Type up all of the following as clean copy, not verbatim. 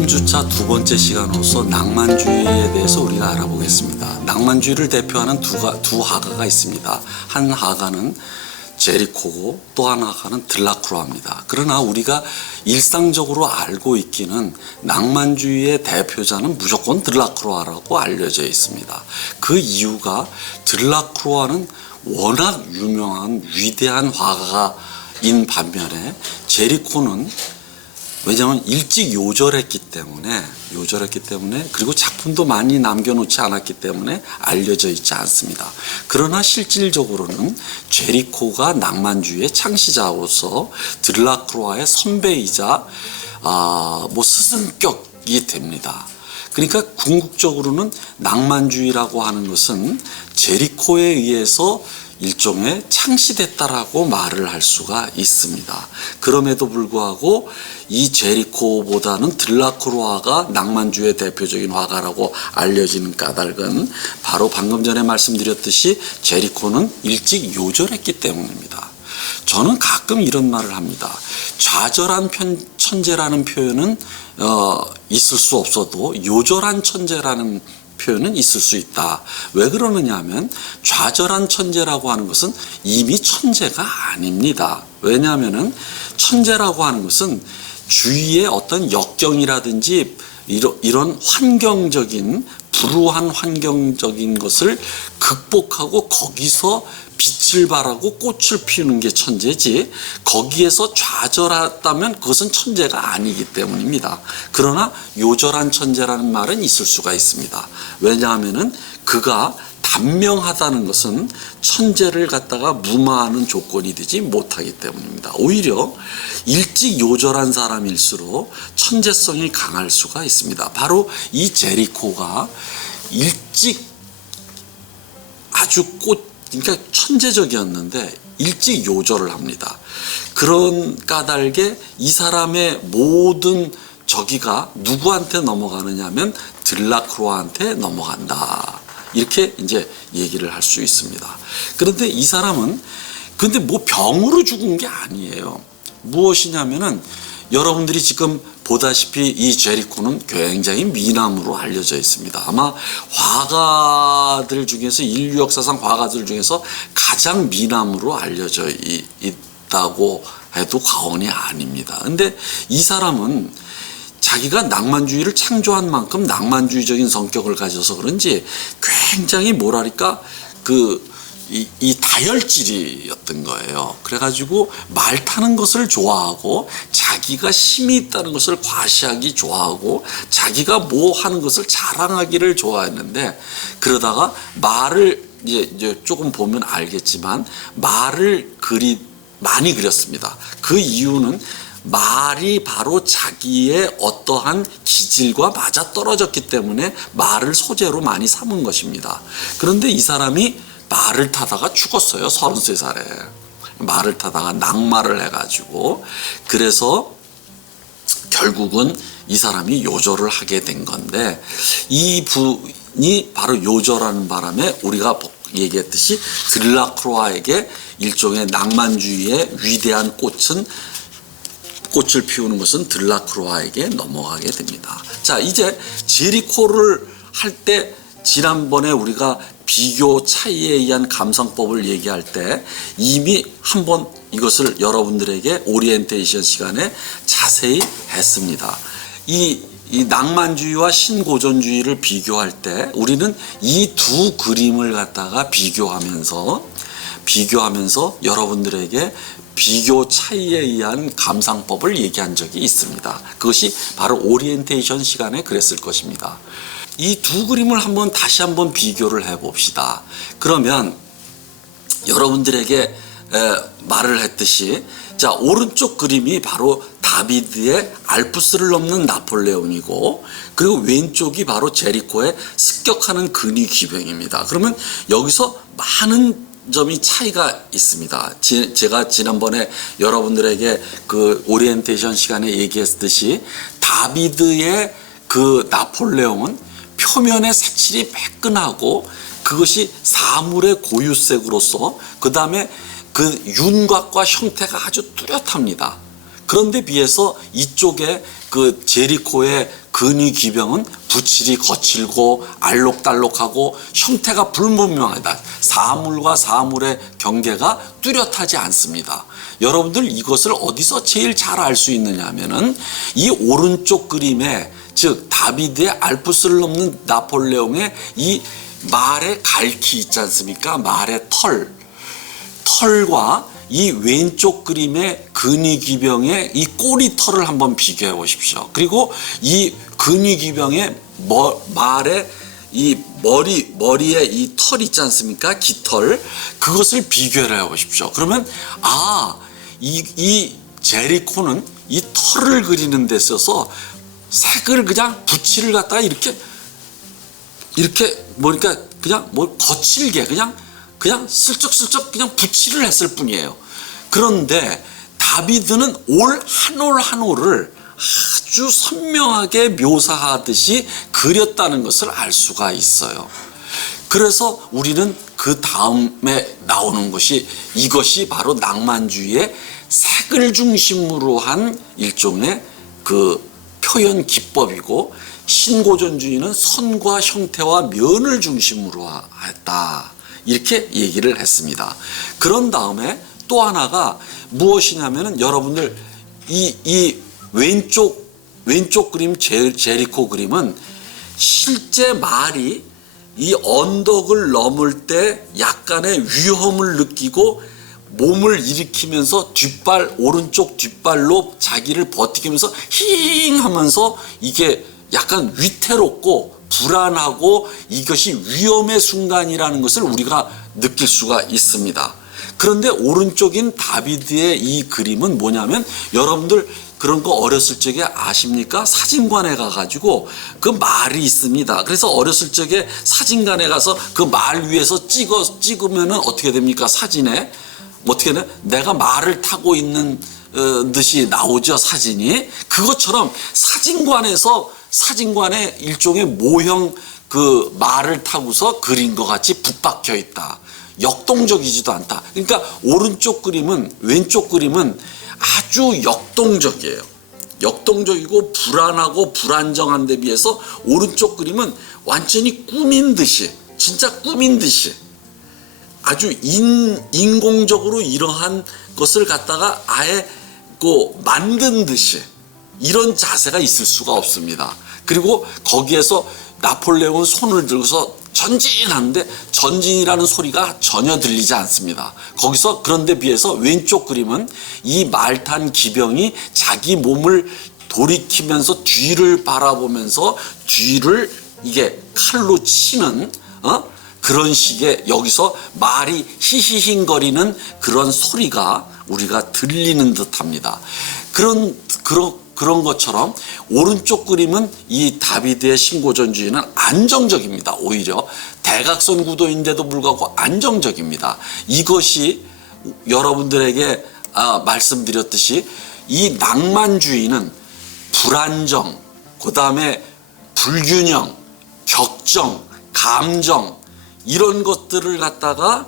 3주차 두 번째 시간으로서 낭만주의에 대해서 우리가 알아보겠습니다. 낭만주의를 대표하는 두 화가가 있습니다. 한 화가는 제리코고 또 한 화가는 들라크루아입니다. 그러나 우리가 일상적으로 알고 있기는 낭만주의의 대표자는 무조건 들라크루아라고 알려져 있습니다. 그 이유가 들라크루아는 워낙 유명한 위대한 화가인 반면에 제리코는 왜냐하면 일찍 요절했기 때문에 그리고 작품도 많이 남겨놓지 않았기 때문에 알려져 있지 않습니다. 그러나 실질적으로는 제리코가 낭만주의의 창시자로서 들라크루아의 선배이자 스승격이 됩니다. 그러니까 궁극적으로는 낭만주의라고 하는 것은 제리코에 의해서 일종의 창시됐다라고 말을 할 수가 있습니다. 그럼에도 불구하고 이 제리코보다는 들라크루아가 낭만주의의 대표적인 화가라고 알려지는 까닭은 바로 방금 전에 말씀드렸듯이 제리코는 일찍 요절했기 때문입니다. 저는 가끔 이런 말을 합니다. 좌절한 천재라는 표현은 있을 수 없어도 요절한 천재라는 표현은 있을 수 있다. 왜 그러느냐 하면 좌절한 천재라고 하는 것은 이미 천재가 아닙니다. 왜냐하면 천재라고 하는 것은 주위의 어떤 역경이라든지 이런 환경적인 불우한 환경적인 것을 극복하고 거기서 빛을 발하고 꽃을 피우는 게 천재지 거기에서 좌절했다면 그것은 천재가 아니기 때문입니다. 그러나 요절한 천재라는 말은 있을 수가 있습니다. 왜냐하면 그가 단명하다는 것은 천재를 갖다가 무마하는 조건이 되지 못하기 때문입니다. 오히려 일찍 요절한 사람일수록 천재성이 강할 수가 있습니다. 바로 이 제리코가 일찍 아주 그러니까 천재적이었는데 일찍 요절을 합니다. 그런 까닭에 이 사람의 모든 저기가 누구한테 넘어가느냐 하면 들라크루아한테 넘어간다. 이렇게 이제 얘기를 할 수 있습니다. 그런데 이 사람은 근데 병으로 죽은 게 아니에요. 무엇이냐면은 여러분들이 지금 보다시피 이 제리코는 굉장히 미남으로 알려져 있습니다. 아마 화가들 중에서 인류 역사상 화가들 중에서 가장 미남으로 알려져 있다고 해도 과언이 아닙니다. 근데 이 사람은 자기가 낭만주의를 창조한 만큼 낭만주의적인 성격을 가져서 그런지 굉장히 이 다혈질이었던 거예요. 그래가지고 말 타는 것을 좋아하고 자기가 힘이 있다는 것을 과시하기 좋아하고 자기가 뭐 하는 것을 자랑하기를 좋아했는데 그러다가 말을 이제 조금 보면 알겠지만 말을 많이 그렸습니다. 그 이유는 말이 바로 자기의 어떠한 기질과 맞아떨어졌기 때문에 말을 소재로 많이 삼은 것입니다. 그런데 이 사람이 말을 타다가 죽었어요. 33살에. 말을 타다가 낙마를 해가지고 그래서 결국은 이 사람이 요절을 하게 된 건데 이 분이 바로 요절하는 바람에 우리가 얘기했듯이 들라크루아에게 일종의 낭만주의의 위대한 꽃을 피우는 것은 들라크루아에게 넘어가게 됩니다. 자, 이제 제리코를 할 때 지난번에 우리가 비교 차이에 의한 감상법을 얘기할 때 이미 한번 이것을 여러분들에게 오리엔테이션 시간에 자세히 했습니다. 이 낭만주의와 신고전주의를 비교할 때 우리는 이 두 그림을 갖다가 비교하면서 여러분들에게 비교 차이에 의한 감상법을 얘기한 적이 있습니다. 그것이 바로 오리엔테이션 시간에 그랬을 것입니다. 이 두 그림을 다시 한번 비교를 해봅시다. 그러면 여러분들에게 말을 했듯이 자, 오른쪽 그림이 바로 다비드의 알프스를 넘는 나폴레옹이고 그리고 왼쪽이 바로 제리코의 습격하는 근위 기병입니다. 그러면 여기서 많은 점이 차이가 있습니다. 제가 지난번에 여러분들에게 그 오리엔테이션 시간에 얘기했듯이 다비드의 그 나폴레옹은 표면의 색칠이 매끈하고 그것이 사물의 고유색으로서 그 다음에 그 윤곽과 형태가 아주 뚜렷합니다. 그런데 비해서 이쪽에 그 제리코의 근위기병은 부칠이 거칠고 알록달록하고 형태가 불분명하다. 사물과 사물의 경계가 뚜렷하지 않습니다. 여러분들 이것을 어디서 제일 잘 알 수 있느냐 하면은 이 오른쪽 그림에, 즉 다비드의 알프스를 넘는 나폴레옹의 이 말의 갈기 있지 않습니까? 말의 털과 이 왼쪽 그림의 근위기병의 이 꼬리털을 한번 비교해 보십시오. 그리고 이 근위기병의 말의 이 머리에 이 털 있지 않습니까? 깃털. 그것을 비교를 해 보십시오. 그러면 이 제리코는 이 털을 그리는 데 있어서 색을 그냥 붓칠을 갖다가 이렇게 뭐니까 그냥 뭐 거칠게 그냥 슬쩍슬쩍 그냥 붓칠을 했을 뿐이에요. 그런데 다비드는 올 한 올을 아주 선명하게 묘사하듯이 그렸다는 것을 알 수가 있어요. 그래서 우리는 그 다음에 나오는 것이, 이것이 바로 낭만주의의 색을 중심으로 한 일종의 그 표현 기법이고, 신고전주의는 선과 형태와 면을 중심으로 했다, 이렇게 얘기를 했습니다. 그런 다음에 또 하나가 무엇이냐면은, 여러분들 이 왼쪽 그림, 제리코 그림은 실제 말이 이 언덕을 넘을 때 약간의 위험을 느끼고 몸을 일으키면서 오른쪽 뒷발로 자기를 버티면서 힝 하면서 이게 약간 위태롭고 불안하고 이것이 위험의 순간이라는 것을 우리가 느낄 수가 있습니다. 그런데 오른쪽인 다비드의 이 그림은 뭐냐면, 여러분들 그런 거 어렸을 적에 아십니까? 사진관에 가가지고 그 말이 있습니다. 그래서 어렸을 적에 사진관에 가서 그 말 위에서 찍으면은 어떻게 됩니까? 사진에 어떻게 돼? 내가 말을 타고 있는 듯이 나오죠, 사진이. 그것처럼 사진관에 일종의 모형 그 말을 타고서 그린 것 같이 붙박혀 있다. 역동적이지도 않다. 그러니까 왼쪽 그림은 아주 역동적이에요. 역동적이고 불안하고 불안정한 데 비해서 오른쪽 그림은 완전히 꾸민 듯이, 진짜 꾸민 듯이 아주 인공적으로 이러한 것을 갖다가 아예 만든 듯이, 이런 자세가 있을 수가 없습니다. 그리고 거기에서 나폴레옹은 손을 들고서 전진하는데 전진이라는 소리가 전혀 들리지 않습니다. 거기서, 그런데 비해서 왼쪽 그림은 이 말탄 기병이 자기 몸을 돌이키면서 뒤를 바라보면서 뒤를 이게 칼로 치는 그런 식의, 여기서 말이 히히힝거리는 그런 소리가 우리가 들리는 듯합니다. 그런 것처럼 오른쪽 그림은 이 다비드의 신고전주의는 안정적입니다. 오히려 대각선 구도인데도 불구하고 안정적입니다. 이것이 여러분들에게 말씀드렸듯이 이 낭만주의는 불안정, 그 다음에 불균형, 격정, 감정, 이런 것들을 갖다가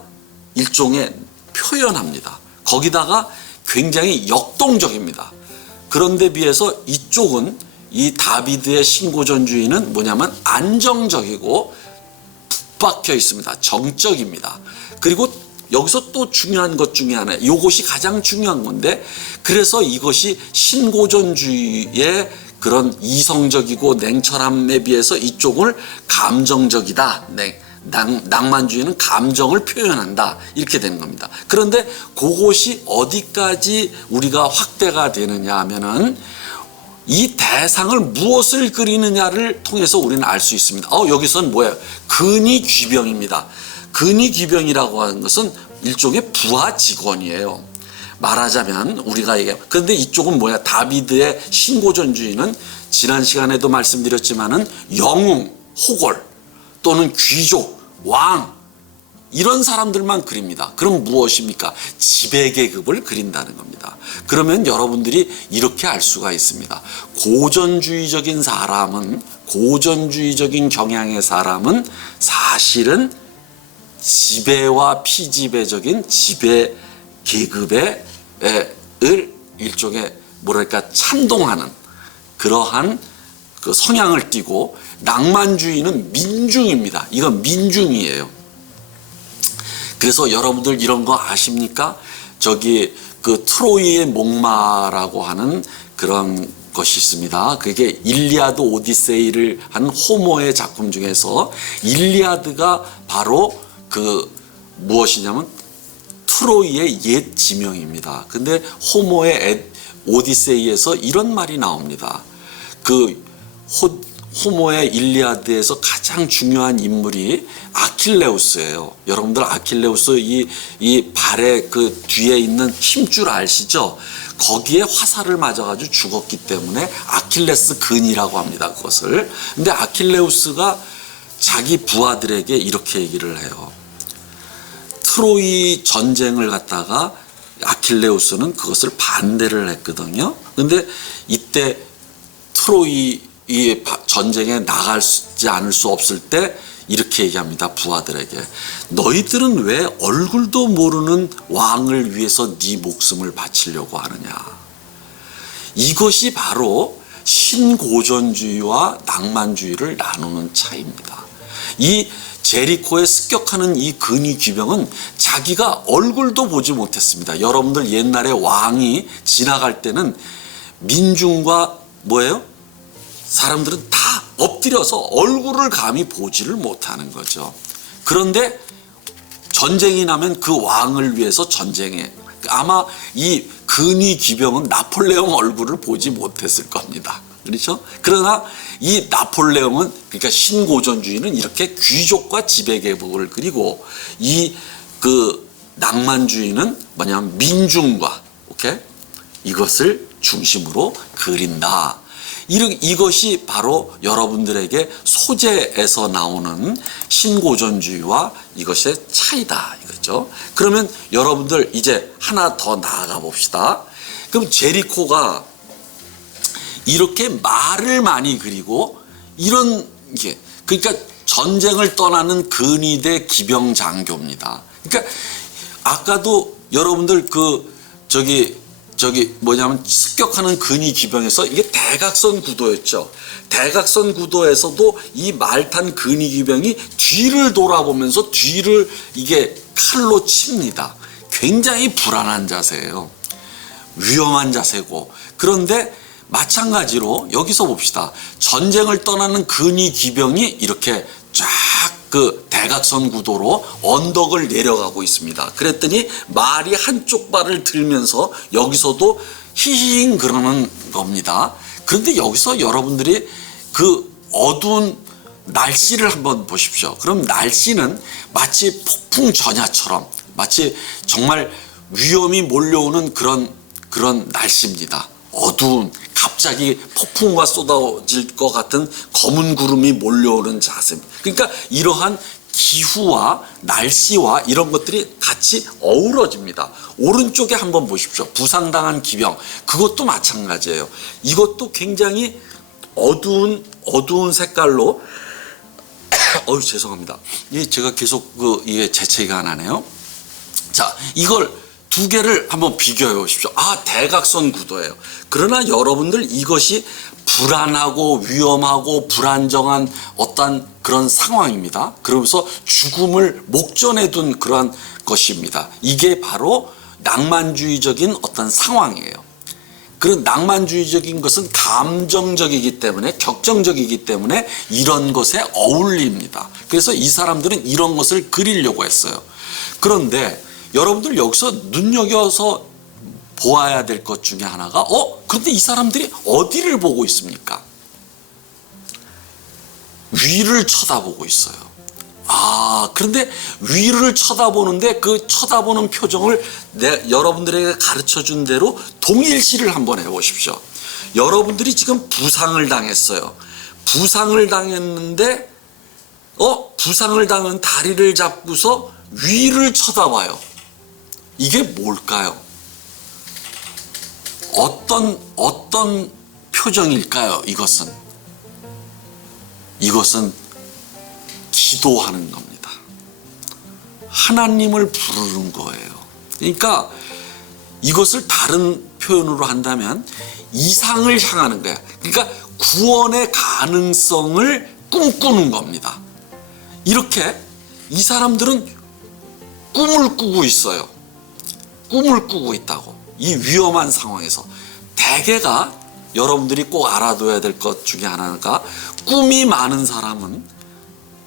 일종의 표현합니다. 거기다가 굉장히 역동적입니다. 그런데 비해서 이쪽은, 이 다비드의 신고전주의는 뭐냐면 안정적이고 붙박혀 있습니다. 정적입니다. 그리고 여기서 또 중요한 것 중에 하나, 이것이 가장 중요한 건데, 그래서 이것이 신고전주의의 그런 이성적이고 냉철함에 비해서 이쪽을 감정적이다. 낭만주의는 감정을 표현한다, 이렇게 되는 겁니다. 그런데 그것이 어디까지 우리가 확대가 되느냐 하면은, 이 대상을 무엇을 그리느냐를 통해서 우리는 알 수 있습니다. 여기서는 뭐예요? 근위기병입니다. 근위기병이라고 하는 것은 일종의 부하 직원이에요. 말하자면 우리가 그런데 이쪽은 뭐야? 다비드의 신고전주의는 지난 시간에도 말씀드렸지만은 영웅, 호걸 또는 귀족, 왕, 이런 사람들만 그립니다. 그럼 무엇입니까? 지배계급을 그린다는 겁니다. 그러면 여러분들이 이렇게 알 수가 있습니다. 고전주의적인 경향의 사람은 사실은 지배와 피지배적인 지배계급을 일종의 찬동하는 그러한 그 성향을 띠고 낭만주의는 민중입니다. 이건 민중이에요. 그래서 여러분들 이런 거 아십니까? 저기 그 트로이의 목마라고 하는 그런 것이 있습니다. 그게 일리아드 오디세이를 한 호모의 작품 중에서 일리아드가 바로 그 무엇이냐면 트로이의 옛 지명입니다. 근데 호모의 오디세이에서 이런 말이 나옵니다. 그 호모의 일리아드에서 가장 중요한 인물이 아킬레우스예요. 여러분들 아킬레우스 이 발의 그 뒤에 있는 힘줄 아시죠? 거기에 화살을 맞아가지고 죽었기 때문에 아킬레스 근이라고 합니다. 그것을. 근데 아킬레우스가 자기 부하들에게 이렇게 얘기를 해요. 트로이 전쟁을 갖다가 아킬레우스는 그것을 반대를 했거든요. 근데 이때 트로이 전쟁에 나가지 않을 수 없을 때 이렇게 얘기합니다. 부하들에게. 너희들은 왜 얼굴도 모르는 왕을 위해서 네 목숨을 바치려고 하느냐. 이것이 바로 신고전주의와 낭만주의를 나누는 차이입니다. 이 제리코에 습격하는 이 근위 귀병은 자기가 얼굴도 보지 못했습니다. 여러분들 옛날에 왕이 지나갈 때는 민중과 뭐예요? 사람들은 다 엎드려서 얼굴을 감히 보지를 못하는 거죠. 그런데 전쟁이 나면 그 왕을 위해서 전쟁에 아마 이 근위 기병은 나폴레옹 얼굴을 보지 못했을 겁니다. 그렇죠? 그러나 이 나폴레옹은 그러니까 신고전주의는 이렇게 귀족과 지배계급을 그리고 이 그 낭만주의는 뭐냐면 민중과 오케이? 이것을 중심으로 그린다. 이것이 바로 여러분들에게 소재에서 나오는 신고전주의와 이것의 차이다 이거죠. 그러면 여러분들 이제 하나 더 나아가 봅시다. 그럼 제리코가 이렇게 말을 많이 그리고 이런 게 그러니까 전쟁을 떠나는 근위대 기병 장교입니다. 그러니까 아까도 여러분들 그 저기 뭐냐면 습격하는 근위 기병에서 이게 대각선 구도였죠. 대각선 구도에서도 이 말탄 근위 기병이 뒤를 돌아보면서 뒤를 이게 칼로 칩니다. 굉장히 불안한 자세예요. 위험한 자세고. 그런데 마찬가지로 여기서 봅시다. 전쟁을 떠나는 근위 기병이 이렇게 쫙 그 대각선 구도로 언덕을 내려가고 있습니다. 그랬더니 말이 한쪽 발을 들면서 여기서도 히히잉 그러는 겁니다. 그런데 여기서 여러분들이 그 어두운 날씨를 한번 보십시오. 그럼 날씨는 마치 폭풍 전야처럼 마치 정말 위험이 몰려오는 그런 날씨입니다. 어두운 갑자기 폭풍과 쏟아질 것 같은 검은 구름이 몰려오는 자세. 그러니까 이러한 기후와 날씨와 이런 것들이 같이 어우러집니다. 오른쪽에 한번 보십시오. 부상당한 기병. 그것도 마찬가지예요. 이것도 굉장히 어두운 색깔로 죄송합니다. 이게 제가 계속 이게 재채기가 안 하네요. 자, 이걸 두 개를 한번 비교해 보십시오. 대각선 구도예요. 그러나 여러분들 이것이 불안하고 위험하고 불안정한 어떤 그런 상황입니다. 그러면서 죽음을 목전에 둔 그러한 것입니다. 이게 바로 낭만주의적인 어떤 상황이에요. 그런 낭만주의적인 것은 감정적이기 때문에 격정적이기 때문에 이런 것에 어울립니다. 그래서 이 사람들은 이런 것을 그리려고 했어요. 그런데 여러분들 여기서 눈여겨서 보아야 될 것 중에 하나가 그런데 이 사람들이 어디를 보고 있습니까? 위를 쳐다보고 있어요. 그런데 위를 쳐다보는데 그 쳐다보는 표정을 여러분들에게 가르쳐준 대로 동일시를 한번 해보십시오. 여러분들이 지금 부상을 당했어요. 부상을 당했는데 부상을 당한 다리를 잡고서 위를 쳐다봐요. 이게 뭘까요? 어떤 표정일까요? 이것은 기도하는 겁니다. 하나님을 부르는 거예요. 그러니까 이것을 다른 표현으로 한다면 이상을 향하는 거야. 그러니까 구원의 가능성을 꿈꾸는 겁니다. 이렇게 이 사람들은 꿈을 꾸고 있어요. 꿈을 꾸고 있다고. 이 위험한 상황에서. 대개가 여러분들이 꼭 알아둬야 될 것 중에 하나가, 꿈이 많은 사람은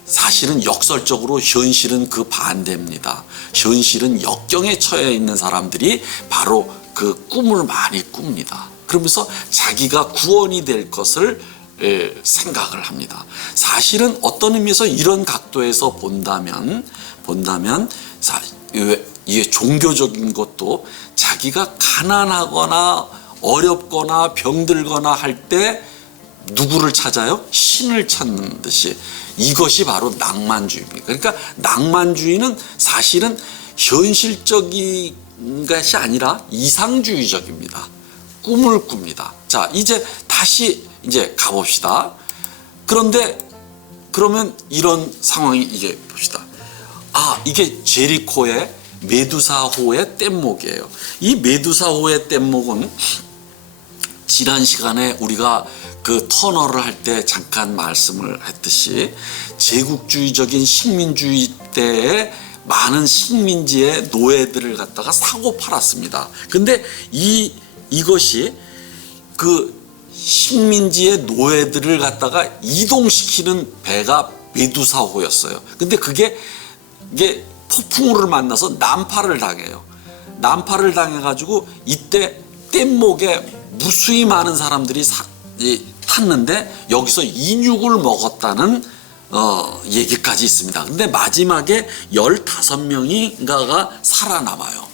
사실은 역설적으로 현실은 그 반대입니다. 현실은 역경에 처해 있는 사람들이 바로 그 꿈을 많이 꿉니다. 그러면서 자기가 구원이 될 것을 생각을 합니다. 사실은 어떤 의미에서 이런 각도에서 본다면 이게 종교적인 것도 자기가 가난하거나 어렵거나 병들거나 할 때 누구를 찾아요? 신을 찾는 듯이 이것이 바로 낭만주의입니다. 그러니까 낭만주의는 사실은 현실적인 것이 아니라 이상주의적입니다. 꿈을 꿉니다. 자, 이제 다시 가봅시다. 그런데 그러면 이런 상황이 이게 봅시다. 이게 제리코의 메두사호의 뗏목이에요. 이 메두사호의 뗏목은 지난 시간에 우리가 그 터널을 할 때 잠깐 말씀을 했듯이 제국주의적인 식민주의 때에 많은 식민지의 노예들을 갖다가 사고 팔았습니다. 근데 이것이 그 식민지의 노예들을 갖다가 이동시키는 배가 메두사호였어요. 근데 이게 폭풍우를 만나서 난파를 당해요. 난파를 당해가지고 이때 뗏목에 무수히 많은 사람들이 탔는데 여기서 인육을 먹었다는 얘기까지 있습니다. 근데 마지막에 15명인가가 살아남아요.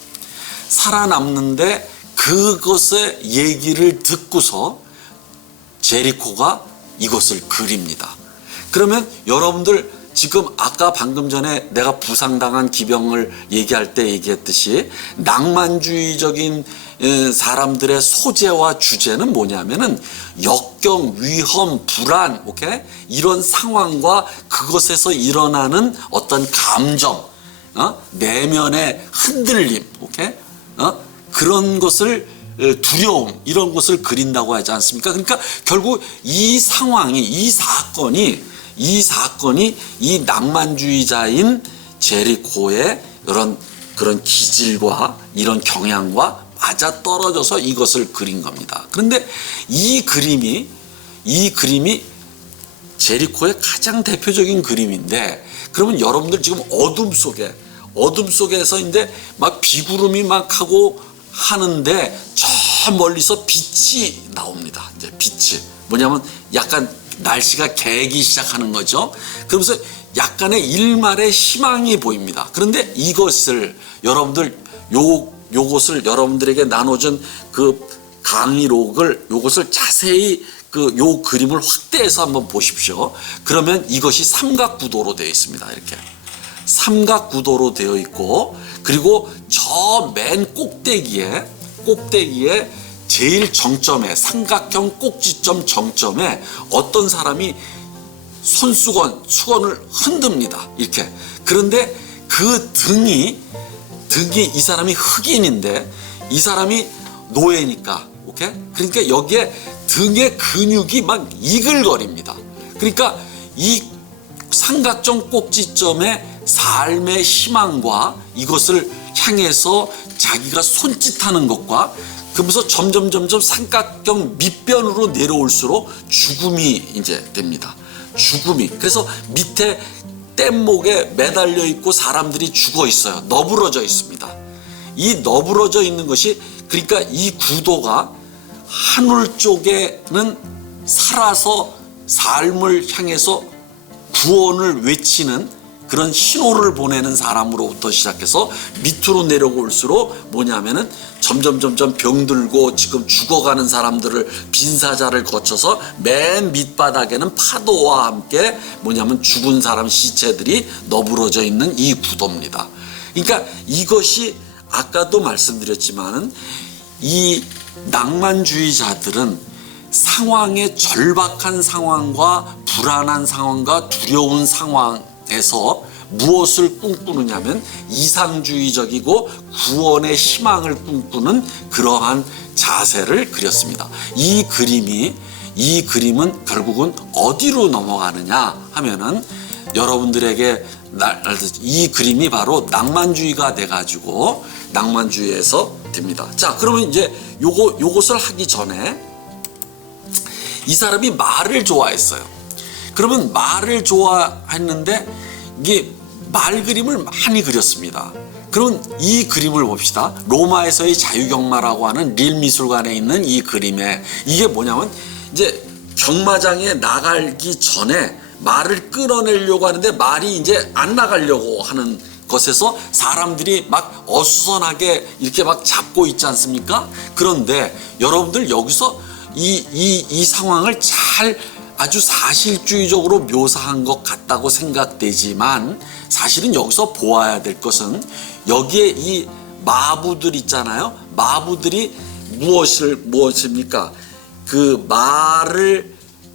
살아남는데 그것의 얘기를 듣고서 제리코가 이것을 그립니다. 그러면 여러분들 지금 아까 방금 전에 내가 부상당한 기병을 얘기할 때 얘기했듯이 낭만주의적인 사람들의 소재와 주제는 뭐냐면은 역경, 위험, 불안, 오케이? 이런 상황과 그것에서 일어나는 어떤 감정, 내면의 흔들림, 오케이? 그런 것을 두려움, 이런 것을 그린다고 하지 않습니까? 그러니까 결국 이 상황이, 이 사건이 이 낭만주의자인 제리코의 그런 기질과 이런 경향과 맞아 떨어져서 이것을 그린 겁니다. 그런데 이 그림이 제리코의 가장 대표적인 그림인데, 그러면 여러분들 지금 어둠 속에서인데 막 비구름이 막 하고 하는데 저 멀리서 빛이 나옵니다. 이제 빛이 뭐냐면 약간 날씨가 개기 시작하는 거죠. 그러면서 약간의 일말의 희망이 보입니다. 그런데 이것을 여러분들 요것을 여러분들에게 나눠준 그 강의록을 요것을 자세히 요 그림을 확대해서 한번 보십시오. 그러면 이것이 삼각구도로 되어 있습니다. 이렇게 삼각구도로 되어 있고, 그리고 저 맨 꼭대기에 제일 정점에, 삼각형 꼭지점 정점에 어떤 사람이 수건을 흔듭니다. 이렇게. 그런데 그 등이 이 사람이 흑인인데 이 사람이 노예니까, 오케이? 그러니까 여기에 등의 근육이 막 이글거립니다. 그러니까 이 삼각형 꼭지점의 삶의 희망과 이것을 향해서 자기가 손짓하는 것과, 그러면서 점점 삼각형 밑변으로 내려올수록 죽음이 이제 됩니다. 죽음이. 그래서 밑에 뗏목에 매달려 있고 사람들이 죽어 있어요. 너부러져 있습니다. 이 너부러져 있는 것이, 그러니까 이 구도가 하늘 쪽에는 살아서 삶을 향해서 구원을 외치는 그런 신호를 보내는 사람으로부터 시작해서 밑으로 내려올수록 뭐냐면은 점점 병들고 지금 죽어가는 사람들을, 빈사자를 거쳐서 맨 밑바닥에는 파도와 함께 뭐냐면 죽은 사람 시체들이 너부러져 있는 이 구도입니다. 그러니까 이것이 아까도 말씀드렸지만 이 낭만주의자들은 상황의 절박한 상황과 불안한 상황과 두려운 상황에서 무엇을 꿈꾸느냐면 이상주의적이고 구원의 희망을 꿈꾸는 그러한 자세를 그렸습니다. 이 그림은 결국은 어디로 넘어가느냐 하면은 여러분들에게 이 그림이 바로 낭만주의가 돼가지고 낭만주의에서 됩니다. 자, 그러면 이제 요것을 하기 전에 이 사람이 말을 좋아했어요. 그러면 말을 좋아했는데 이게 말 그림을 많이 그렸습니다. 그럼 이 그림을 봅시다. 로마에서의 자유경마라고 하는 릴 미술관에 있는 이 그림에 이게 뭐냐면 이제 경마장에 나가기 전에 말을 끌어내려고 하는데 말이 이제 안 나가려고 하는 것에서 사람들이 막 어수선하게 이렇게 막 잡고 있지 않습니까? 그런데 여러분들 여기서 이 상황을 잘 아주 사실주의적으로 묘사한 것 같다고 생각되지만 사실은 여기서 보아야 될 것은 여기에 이 마부들 있잖아요. 마부들이 무엇입니까? 그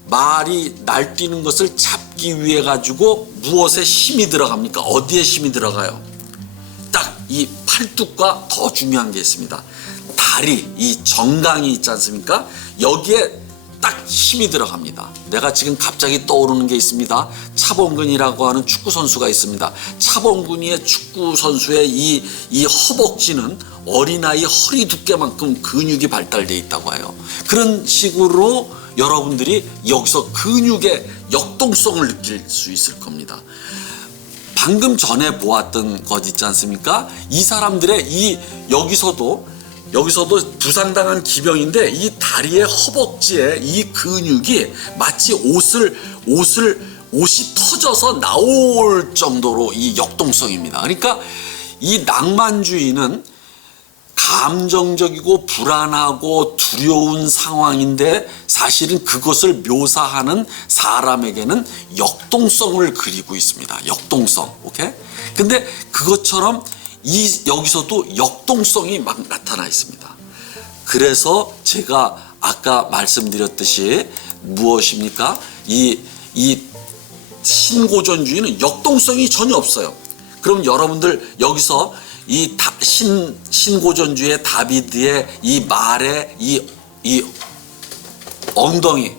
말이 날뛰는 것을 잡기 위해 가지고 무엇에 힘이 들어갑니까? 어디에 힘이 들어가요? 딱 이 팔뚝과 더 중요한 게 있습니다. 다리, 이 정강이 있지 않습니까? 여기에 딱 힘이 들어갑니다. 내가 지금 갑자기 떠오르는 게 있습니다. 차범근이라고 하는 축구 선수가 있습니다. 차범근이의 축구 선수의 이 허벅지는 어린아이 허리 두께만큼 근육이 발달되어 있다고 해요. 그런 식으로 여러분들이 여기서 근육의 역동성을 느낄 수 있을 겁니다. 방금 전에 보았던 것 있지 않습니까? 이 사람들의 여기서도 부상당한 기병인데 이 다리의 허벅지에 이 근육이 마치 옷이 터져서 나올 정도로 이 역동성입니다. 그러니까 이 낭만주의는 감정적이고 불안하고 두려운 상황인데 사실은 그것을 묘사하는 사람에게는 역동성을 그리고 있습니다. 역동성. 오케이? 근데 그것처럼 여기서도 역동성이 막 나타나 있습니다. 그래서 제가 아까 말씀드렸듯이 무엇입니까? 이 신고전주의는 역동성이 전혀 없어요. 그럼 여러분들 여기서 이 신고전주의 다비드의 이 말의 이 엉덩이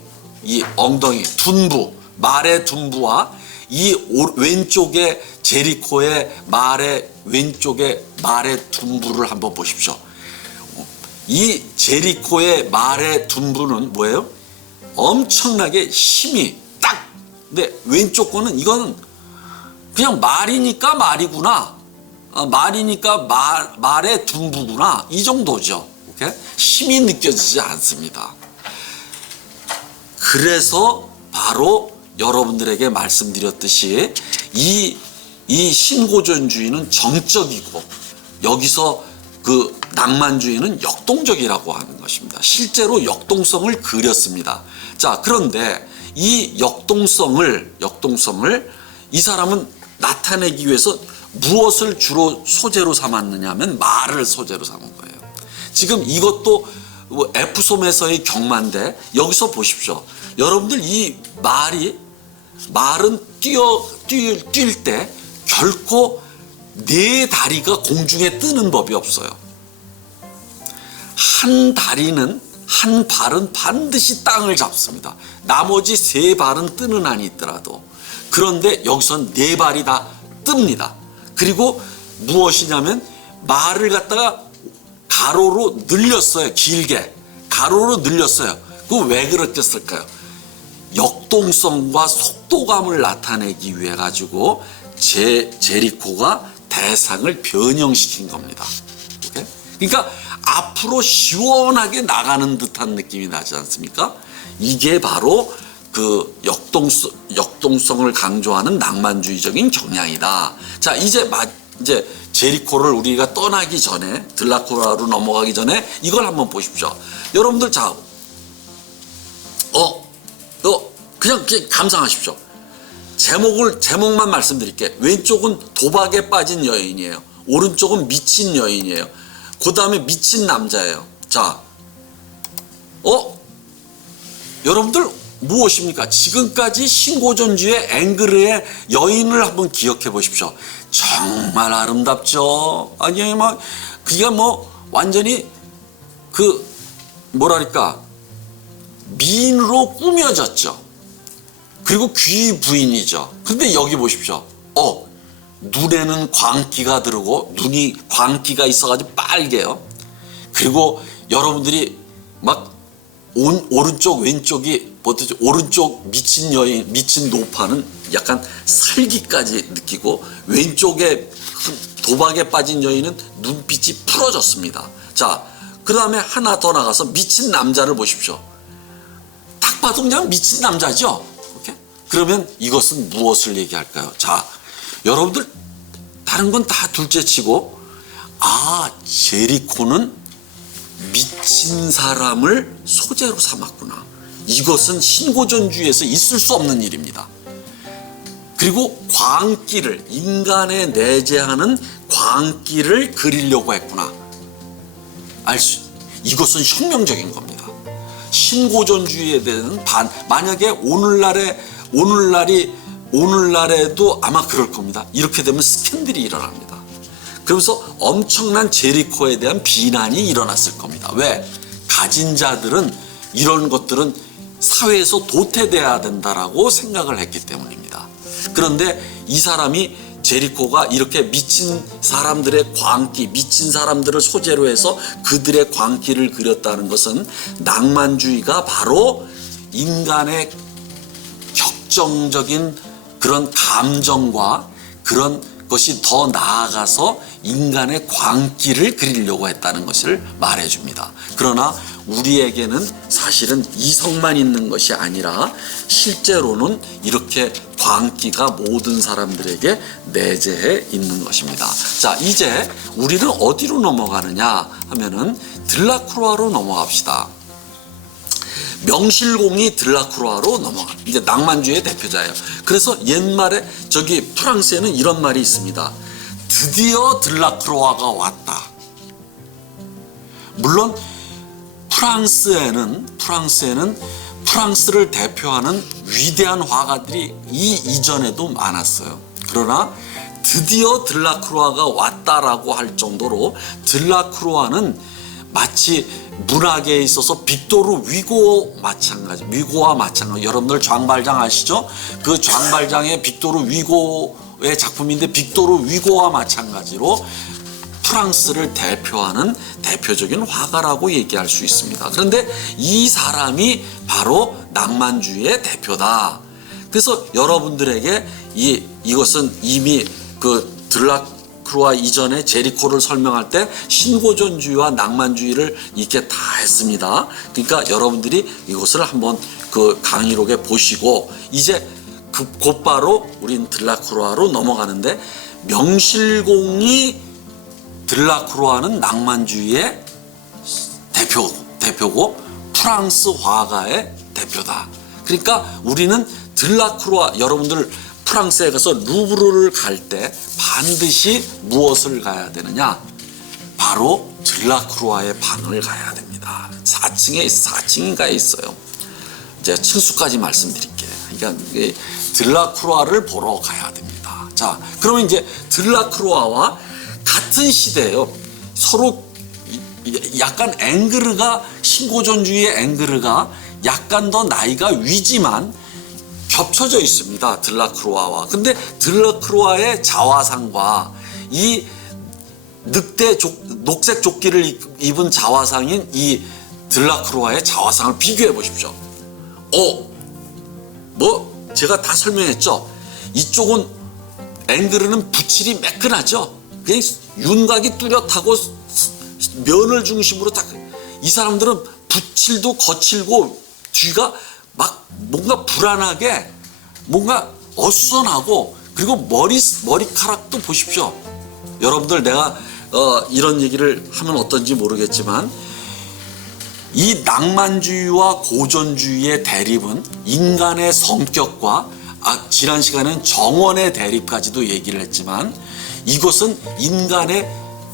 둔부, 말의 둔부와 이 왼쪽에 제리코의 말의 왼쪽에 말의 둔부를 한번 보십시오. 이 제리코의 말의 둔부는 뭐예요? 엄청나게 힘이 딱. 근데 왼쪽 거는 이거는 그냥 말이니까 말이구나. 말이니까 말의 둔부구나. 이 정도죠. 오케이? 힘이 느껴지지 않습니다. 그래서 바로 여러분들에게 말씀드렸듯이 이 신고전주의는 정적이고 여기서 그 낭만주의는 역동적이라고 하는 것입니다. 실제로 역동성을 그렸습니다. 자, 그런데 이 역동성을 이 사람은 나타내기 위해서 무엇을 주로 소재로 삼았느냐 하면 말을 소재로 삼은 거예요. 지금 이것도 에프솜에서의 경마인데 여기서 보십시오. 여러분들 이 말은 뛸 때 결코 네 다리가 공중에 뜨는 법이 없어요. 한 발은 반드시 땅을 잡습니다. 나머지 세 발은 뜨는 한이 있더라도. 그런데 여기선 네 발이 다 뜹니다. 그리고 무엇이냐면 말을 갖다가 가로로 늘렸어요. 길게 가로로 늘렸어요. 그 왜 그렇게 했을까요? 역동성과 속도감을 나타내기 위해 가지고 제리코가 대상을 변형시킨 겁니다. 오케이? 그러니까 앞으로 시원하게 나가는 듯한 느낌이 나지 않습니까? 이게 바로 그 역동성을 강조하는 낭만주의적인 경향이다. 자, 이제 제리코를 우리가 떠나기 전에 들라쿠라로 넘어가기 전에 이걸 한번 보십시오. 여러분들 자, 그냥 감상하십시오. 제목만 말씀드릴게요. 왼쪽은 도박에 빠진 여인이에요. 오른쪽은 미친 여인이에요. 그 다음에 미친 남자예요. 자, 여러분들 무엇입니까? 지금까지 신고전주의 앵그르의 여인을 한번 기억해 보십시오. 정말 아름답죠. 아니 막 그게 뭐 완전히 그 뭐랄까 미인으로 꾸며졌죠. 그리고 귀 부인이죠. 근데 여기 보십시오. 눈에는 광기가 들고 눈이 광기가 있어가지고 빨개요. 그리고 여러분들이 막 오른쪽 왼쪽이 어떻게 오른쪽 미친 여인 미친 노파는 약간 살기까지 느끼고 왼쪽에 도박에 빠진 여인은 눈빛이 풀어졌습니다. 자, 그 다음에 하나 더 나가서 미친 남자를 보십시오. 딱 봐도 그냥 미친 남자죠. 오케이? 그러면 이것은 무엇을 얘기할까요? 자, 여러분들 다른 건 다 둘째치고 제리코는 미친 사람을 소재로 삼았구나. 이것은 신고전주의에서 있을 수 없는 일입니다. 그리고 광기를 인간에 내재하는 광기를 그리려고 했구나. 이것은 혁명적인 겁니다. 신고전주의에 대한 만약에 오늘날에도 아마 그럴 겁니다. 이렇게 되면 스캔들이 일어납니다. 그러면서 엄청난 제리코에 대한 비난이 일어났을 겁니다. 왜? 가진 자들은 이런 것들은 사회에서 도태돼야 된다라고 생각을 했기 때문입니다. 그런데 이 사람이 제리코가 이렇게 미친 사람들의 광기, 미친 사람들을 소재로 해서 그들의 광기를 그렸다는 것은 낭만주의가 바로 인간의 격정적인 그런 감정과 그런 것이 더 나아가서 인간의 광기를 그리려고 했다는 것을 말해줍니다. 그러나 우리에게는 사실은 이성만 있는 것이 아니라 실제로는 이렇게 광기가 모든 사람들에게 내재해 있는 것입니다. 자, 이제 우리는 어디로 넘어가느냐 하면은 들라크루아로 넘어갑시다. 명실공히 들라크루아로 넘어가. 이제 낭만주의의 대표자예요. 그래서 옛말에 저기 프랑스에는 이런 말이 있습니다. 드디어 들라크루아가 왔다. 물론 프랑스에는 프랑스를 대표하는 위대한 화가들이 이전에도 많았어요. 그러나 드디어 들라크루아가 왔다라고 할 정도로 들라크루아는 마치 문학에 있어서 빅토르 위고와 마찬가지. 여러분들 장발장 아시죠? 그 장발장의 빅토르 위고의 작품인데 빅토르 위고와 마찬가지로 프랑스를 대표하는 대표적인 화가라고 얘기할 수 있습니다. 그런데 이 사람이 바로 낭만주의의 대표다. 그래서 여러분들에게 이것은 이미 그 들라크루아 이전에 제리코를 설명할 때 신고전주의와 낭만주의를 이렇게 다 했습니다. 그러니까 여러분들이 이것을 한번 그 강의록에 보시고 이제 곧바로 우린 들라크루아로 넘어가는데 명실공히 들라크루아는 낭만주의의 대표고 프랑스 화가의 대표다. 그러니까 우리는 들라크루아 여러분들 프랑스에 가서 루브르를 갈 때 반드시 무엇을 가야 되느냐? 바로 들라크루아의 방을 가야 됩니다. 4층인가에 있어요. 제가 층수까지 말씀드릴게요. 그러니까 들라크루아를 보러 가야 됩니다. 자, 그러면 이제 들라크루아와 같은 시대예요. 서로 약간 신고전주의의 앵그르가 약간 더 나이가 위지만 겹쳐져 있습니다. 들라크루아와. 근데 들라크루아의 자화상과 이 녹색 조끼를 입은 자화상인 이 들라크루아의 자화상을 비교해 보십시오. 제가 다 설명했죠. 이쪽은 앵그르는 붓칠이 매끈하죠. 그냥 윤곽이 뚜렷하고 면을 중심으로 딱. 이 사람들은 붓칠도 거칠고 뒤가 막 뭔가 불안하게 뭔가 어수선하고 그리고 머리카락도 보십시오. 여러분들 내가 이런 얘기를 하면 어떤지 모르겠지만 이 낭만주의와 고전주의의 대립은 인간의 성격과 지난 시간에는 정원의 대립까지도 얘기를 했지만 이것은 인간의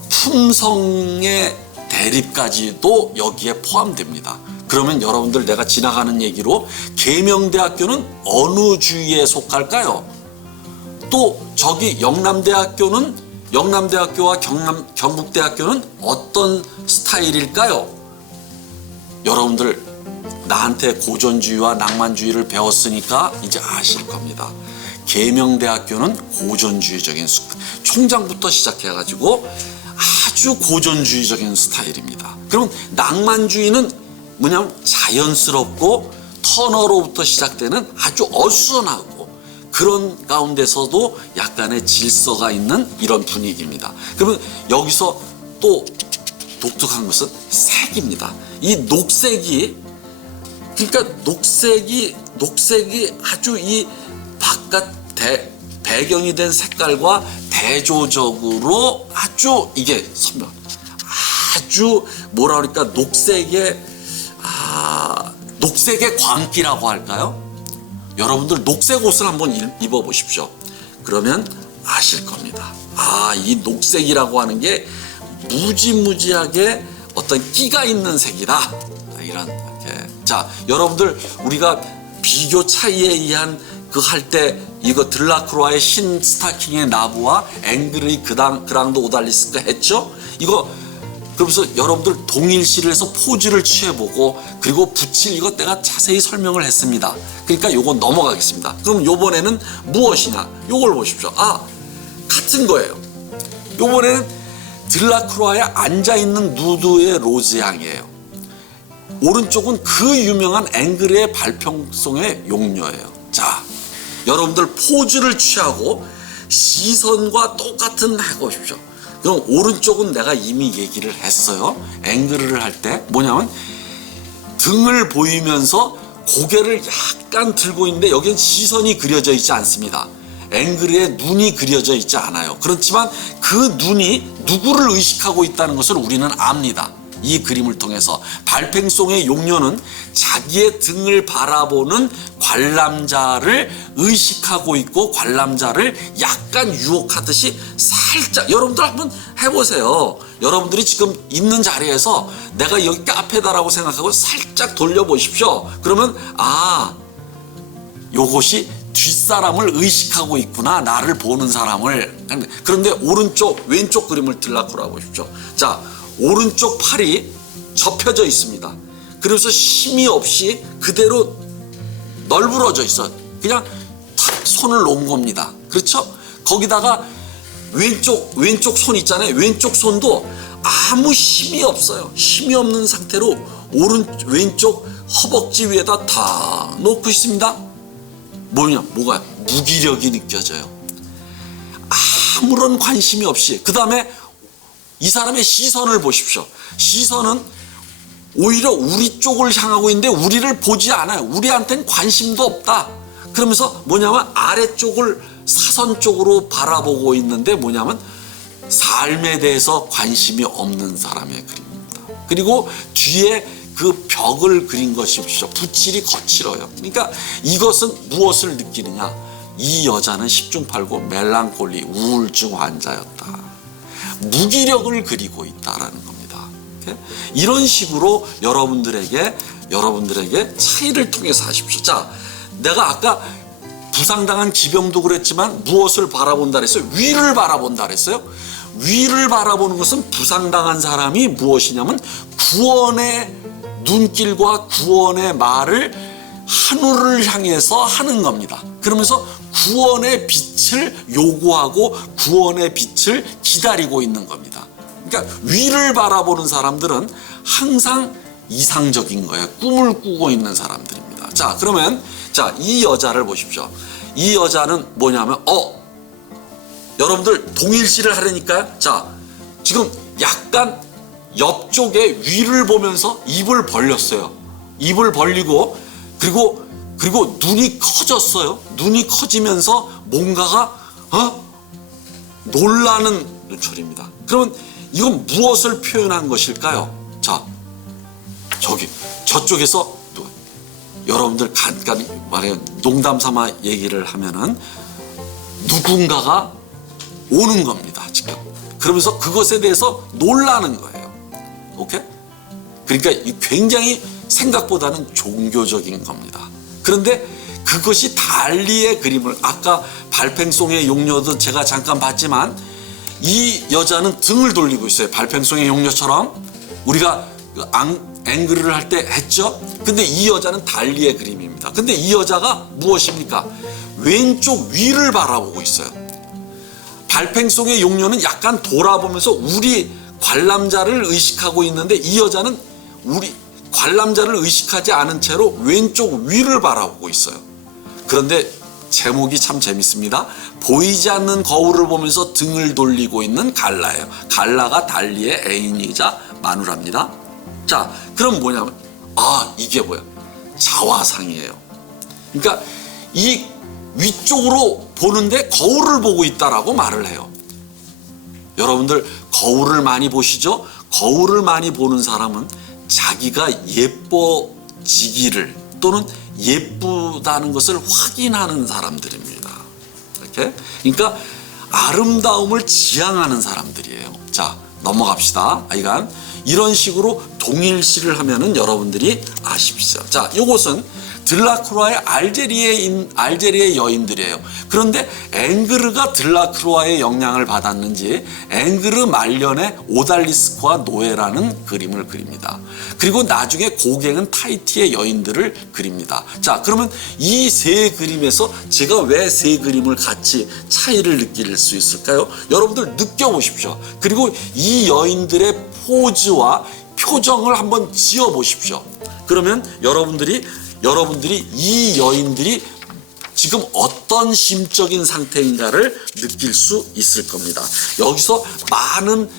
품성의 대립까지도 여기에 포함됩니다. 그러면 여러분들 내가 지나가는 얘기로 계명대학교는 어느 주위에 속할까요? 또 저기 영남대학교와 경북대학교는 어떤 스타일일까요? 여러분들 나한테 고전주의와 낭만주의를 배웠으니까 이제 아실 겁니다. 계명대학교는 고전주의적인 총장부터 시작해가지고 아주 고전주의적인 스타일입니다. 그럼 낭만주의는 뭐냐면 자연스럽고 터너로부터 시작되는 아주 어수선하고 그런 가운데서도 약간의 질서가 있는 이런 분위기입니다. 그러면 여기서 또 독특한 것은 색입니다. 이 녹색이 그러니까 녹색이 아주 이 바깥 배경이 된 색깔과 대조적으로 아주 이게 선명, 아주 뭐라 그럴까 녹색의 광기라고 할까요? 여러분들 녹색 옷을 한번 입어 보십시오. 그러면 아실 겁니다. 이 녹색이라고 하는 게 무지무지하게 어떤 끼가 있는 색이다. 이런 이렇게. 자, 여러분들 우리가 비교 차이에 의한 그 할 때 이거 들라크로아의 흰 스타킹의 나부와 앵그의 그랑도 오달리스가 했죠. 이거 그러면서 여러분들 동일시를 해서 포즈를 취해보고 그리고 붙일 이거 내가 자세히 설명을 했습니다. 그러니까 요거 넘어가겠습니다. 그럼 요번에는 무엇이냐? 요걸 보십시오. 같은 거예요. 요번에는 들라크로아에 앉아있는 누드의 로즈향이에요. 오른쪽은 그 유명한 앵그르의 발평송의 용녀예요. 자, 여러분들 포즈를 취하고 시선과 똑같은 해보십시오. 그럼 오른쪽은 내가 이미 얘기를 했어요. 앵그르를 할 때 뭐냐면 등을 보이면서 고개를 약간 들고 있는데 여기는 시선이 그려져 있지 않습니다. 앵그르에 눈이 그려져 있지 않아요. 그렇지만 그 눈이 누구를 의식하고 있다는 것을 우리는 압니다. 이 그림을 통해서 발팽송의 용녀는 자기의 등을 바라보는 관람자를 의식하고 있고 관람자를 약간 유혹하듯이 살짝 여러분들 한번 해보세요. 여러분들이 지금 있는 자리에서 내가 여기 카페다라고 생각하고 살짝 돌려보십시오. 그러면 요것이 뒷사람을 의식하고 있구나. 나를 보는 사람을. 그런데 왼쪽 그림을 들라크로아 보십시오. 자, 오른쪽 팔이 접혀져 있습니다. 그래서 힘이 없이 그대로 널브러져 있어요. 그냥 탁 손을 놓은 겁니다. 그렇죠? 거기다가 왼쪽 손 있잖아요. 왼쪽 손도 아무 힘이 없어요. 힘이 없는 상태로 왼쪽 허벅지 위에다 다 놓고 있습니다. 뭐가 무기력이 느껴져요. 아무런 관심이 없이. 그 다음에 이 사람의 시선을 보십시오. 시선은 오히려 우리 쪽을 향하고 있는데 우리를 보지 않아요. 우리한테는 관심도 없다. 그러면서 뭐냐면 아래쪽을 사선 쪽으로 바라보고 있는데 뭐냐면 삶에 대해서 관심이 없는 사람의 그림입니다. 그리고 뒤에 그 벽을 그린 것이 보십시오. 붓질이 거칠어요. 그러니까 이것은 무엇을 느끼느냐? 이 여자는 10중 8구 멜랑콜리 우울증 환자였다. 무기력을 그리고 있다라는 겁니다. 이런 식으로 여러분들에게 차이를 통해서 하십시오. 자, 내가 아까 부상당한 기병도 그랬지만 무엇을 바라본다 그랬어요? 위를 바라본다 그랬어요? 위를 바라보는 것은 부상당한 사람이 무엇이냐면 구원의 눈길과 구원의 말을 하늘을 향해서 하는 겁니다. 그러면서 구원의 빛을 요구하고 구원의 빛을 기다리고 있는 겁니다. 그러니까 위를 바라보는 사람들은 항상 이상적인 거예요. 꿈을 꾸고 있는 사람들입니다. 자, 그러면 이 여자를 보십시오. 이 여자는 뭐냐면 여러분들 동일시를 하려니까요. 자, 지금 약간 옆쪽에 위를 보면서 입을 벌렸어요. 입을 벌리고 그리고 눈이 커졌어요. 눈이 커지면서 뭔가가 놀라는 눈초리입니다. 그러면 이건 무엇을 표현한 것일까요? 자, 저쪽에서 여러분들 간단히 말해 농담 삼아 얘기를 하면은 누군가가 오는 겁니다. 지금 그러면서 그것에 대해서 놀라는 거예요. 오케이? 그러니까 굉장히 생각보다는 종교적인 겁니다. 그런데 그것이 달리의 그림을, 아까 발팽송의 용녀도 제가 잠깐 봤지만 이 여자는 등을 돌리고 있어요. 발팽송의 용녀처럼 우리가 앵그르를 할 때 했죠. 근데 이 여자는 달리의 그림입니다. 근데 이 여자가 무엇입니까? 왼쪽 위를 바라보고 있어요. 발팽송의 용녀는 약간 돌아보면서 우리 관람자를 의식하고 있는데 이 여자는 우리 관람자를 의식하지 않은 채로 왼쪽 위를 바라보고 있어요. 그런데 제목이 참 재밌습니다. 보이지 않는 거울을 보면서 등을 돌리고 있는 갈라예요. 갈라가 달리의 애인이자 마누라입니다. 자, 그럼 뭐냐면 이게 뭐야? 자화상이에요. 그러니까 이 위쪽으로 보는데 거울을 보고 있다라고 말을 해요. 여러분들 거울을 많이 보시죠? 거울을 많이 보는 사람은 자기가 예뻐지기를 또는 예쁘다는 것을 확인하는 사람들입니다. 이렇게? 그러니까 아름다움을 지향하는 사람들이에요. 자, 넘어갑시다. 이런 식으로 동일시를 하면은 여러분들이 아십시오. 자, 요것은 들라크루아의 알제리의 여인들이에요. 그런데 앵그르가 들라크루아의 영향을 받았는지 앵그르 말년에 오달리스크와 노에라는 그림을 그립니다. 그리고 나중에 고갱은 타히티의 여인들을 그립니다. 자, 그러면 이 세 그림에서 제가 왜 세 그림을 같이 차이를 느낄 수 있을까요? 여러분들 느껴보십시오. 그리고 이 여인들의 포즈와 표정을 한번 지어 보십시오. 그러면 여러분들이 이 여인들이 지금 어떤 심적인 상태인가를 느낄 수 있을 겁니다. 여기서 많은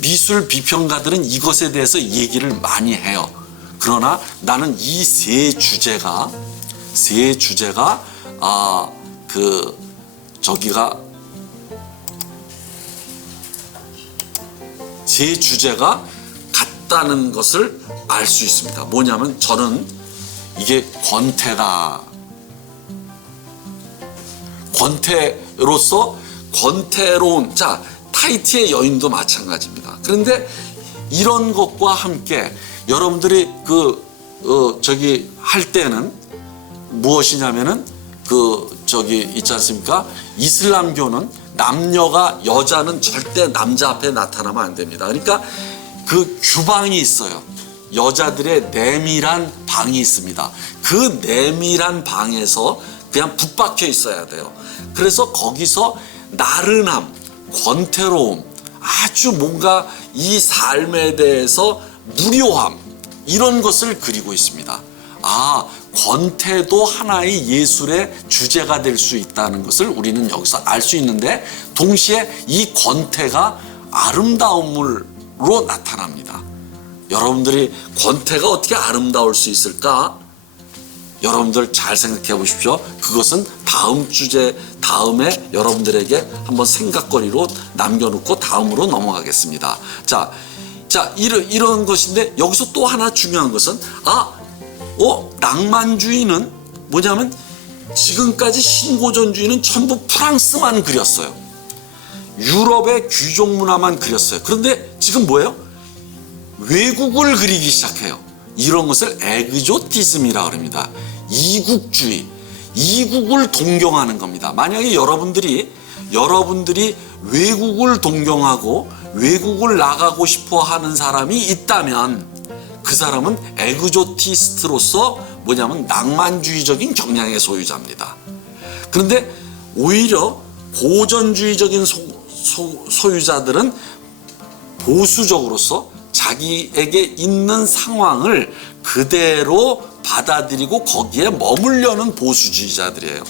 미술 비평가들은 이것에 대해서 얘기를 많이 해요. 그러나 나는 이 세 주제가 같다는 것을 알 수 있습니다. 뭐냐면 저는 이게 권태다. 권태로서 권태로운, 자, 타히티의 여인도 마찬가지입니다. 그런데 이런 것과 함께 여러분들이 할 때는 무엇이냐면은 있지 않습니까? 이슬람교는 여자는 절대 남자 앞에 나타나면 안 됩니다. 그러니까 그 규방이 있어요. 여자들의 내밀한 방이 있습니다. 그 내밀한 방에서 그냥 붙박혀 있어야 돼요. 그래서 거기서 나른함, 권태로움, 아주 뭔가 이 삶에 대해서 무료함, 이런 것을 그리고 있습니다. 권태도 하나의 예술의 주제가 될 수 있다는 것을 우리는 여기서 알 수 있는데, 동시에 이 권태가 아름다움으로 나타납니다. 여러분들이 권태가 어떻게 아름다울 수 있을까? 여러분들 잘 생각해 보십시오. 그것은 다음에 여러분들에게 한번 생각거리로 남겨놓고 다음으로 넘어가겠습니다. 자, 이런 것인데, 여기서 또 하나 중요한 것은 낭만주의는 뭐냐면 지금까지 신고전주의는 전부 프랑스만 그렸어요. 유럽의 귀족 문화만 그렸어요. 그런데 지금 뭐예요? 외국을 그리기 시작해요. 이런 것을 에그조티즘이라고 합니다. 이국주의, 이국을 동경하는 겁니다. 만약에 여러분들이 외국을 동경하고 외국을 나가고 싶어 하는 사람이 있다면 그 사람은 에그조티스트로서 뭐냐면 낭만주의적인 경향의 소유자입니다. 그런데 오히려 고전주의적인 소유자들은 보수적으로서 자기에게 있는 상황을 그대로 받아들이고 거기에 머물려는 보수주의자들이에요.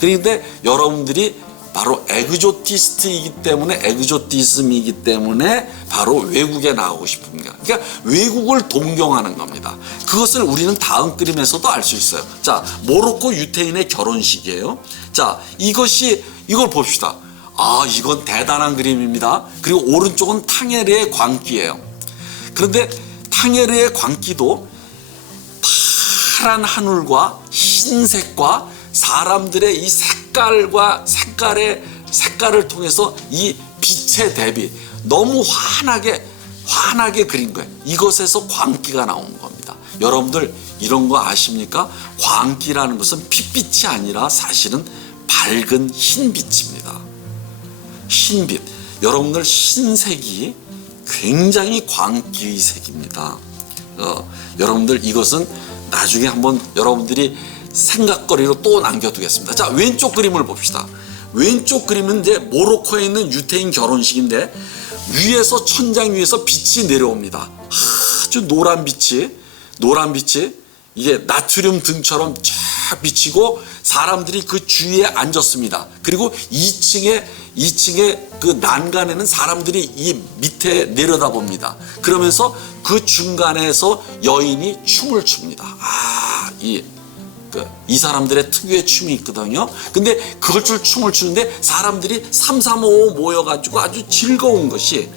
그런데 여러분들이 바로 에그조티스트이기 때문에, 에그조티즘이기 때문에 바로 외국에 나가고 싶습니다. 그러니까 외국을 동경하는 겁니다. 그것을 우리는 다음 그림에서도 알 수 있어요. 자, 모로코 유태인의 결혼식이에요. 자, 이걸 봅시다. 이건 대단한 그림입니다. 그리고 오른쪽은 탕헤르의 광기예요. 그런데 탕헤르의 광기도 파란 하늘과 흰색과 사람들의 이 색깔을 통해서 이 빛의 대비, 너무 환하게 그린 거예요. 이것에서 광기가 나온 겁니다. 여러분들 이런 거 아십니까? 광기라는 것은 핏빛이 아니라 사실은 밝은 흰빛입니다. 흰빛. 여러분들 흰색이 굉장히 광기의 색입니다. 여러분들 이것은 나중에 한번 여러분들이 생각거리로 또 남겨두겠습니다. 자, 왼쪽 그림을 봅시다. 왼쪽 그림은 이제 모로코에 있는 유태인 결혼식인데 위에서 천장 위에서 빛이 내려옵니다. 아주 노란 빛이 이게 나트륨 등처럼 쫙 비치고 사람들이 그 주위에 앉았습니다. 그리고 2층에 그 난간에는 사람들이 이 밑에 내려다봅니다. 그러면서 그 중간에서 여인이 춤을 춥니다. 이 사람들의 특유의 춤이 있거든요. 근데 그걸 춤을 추는데 사람들이 3, 3, 5 모여가지고 아주 즐거운 것이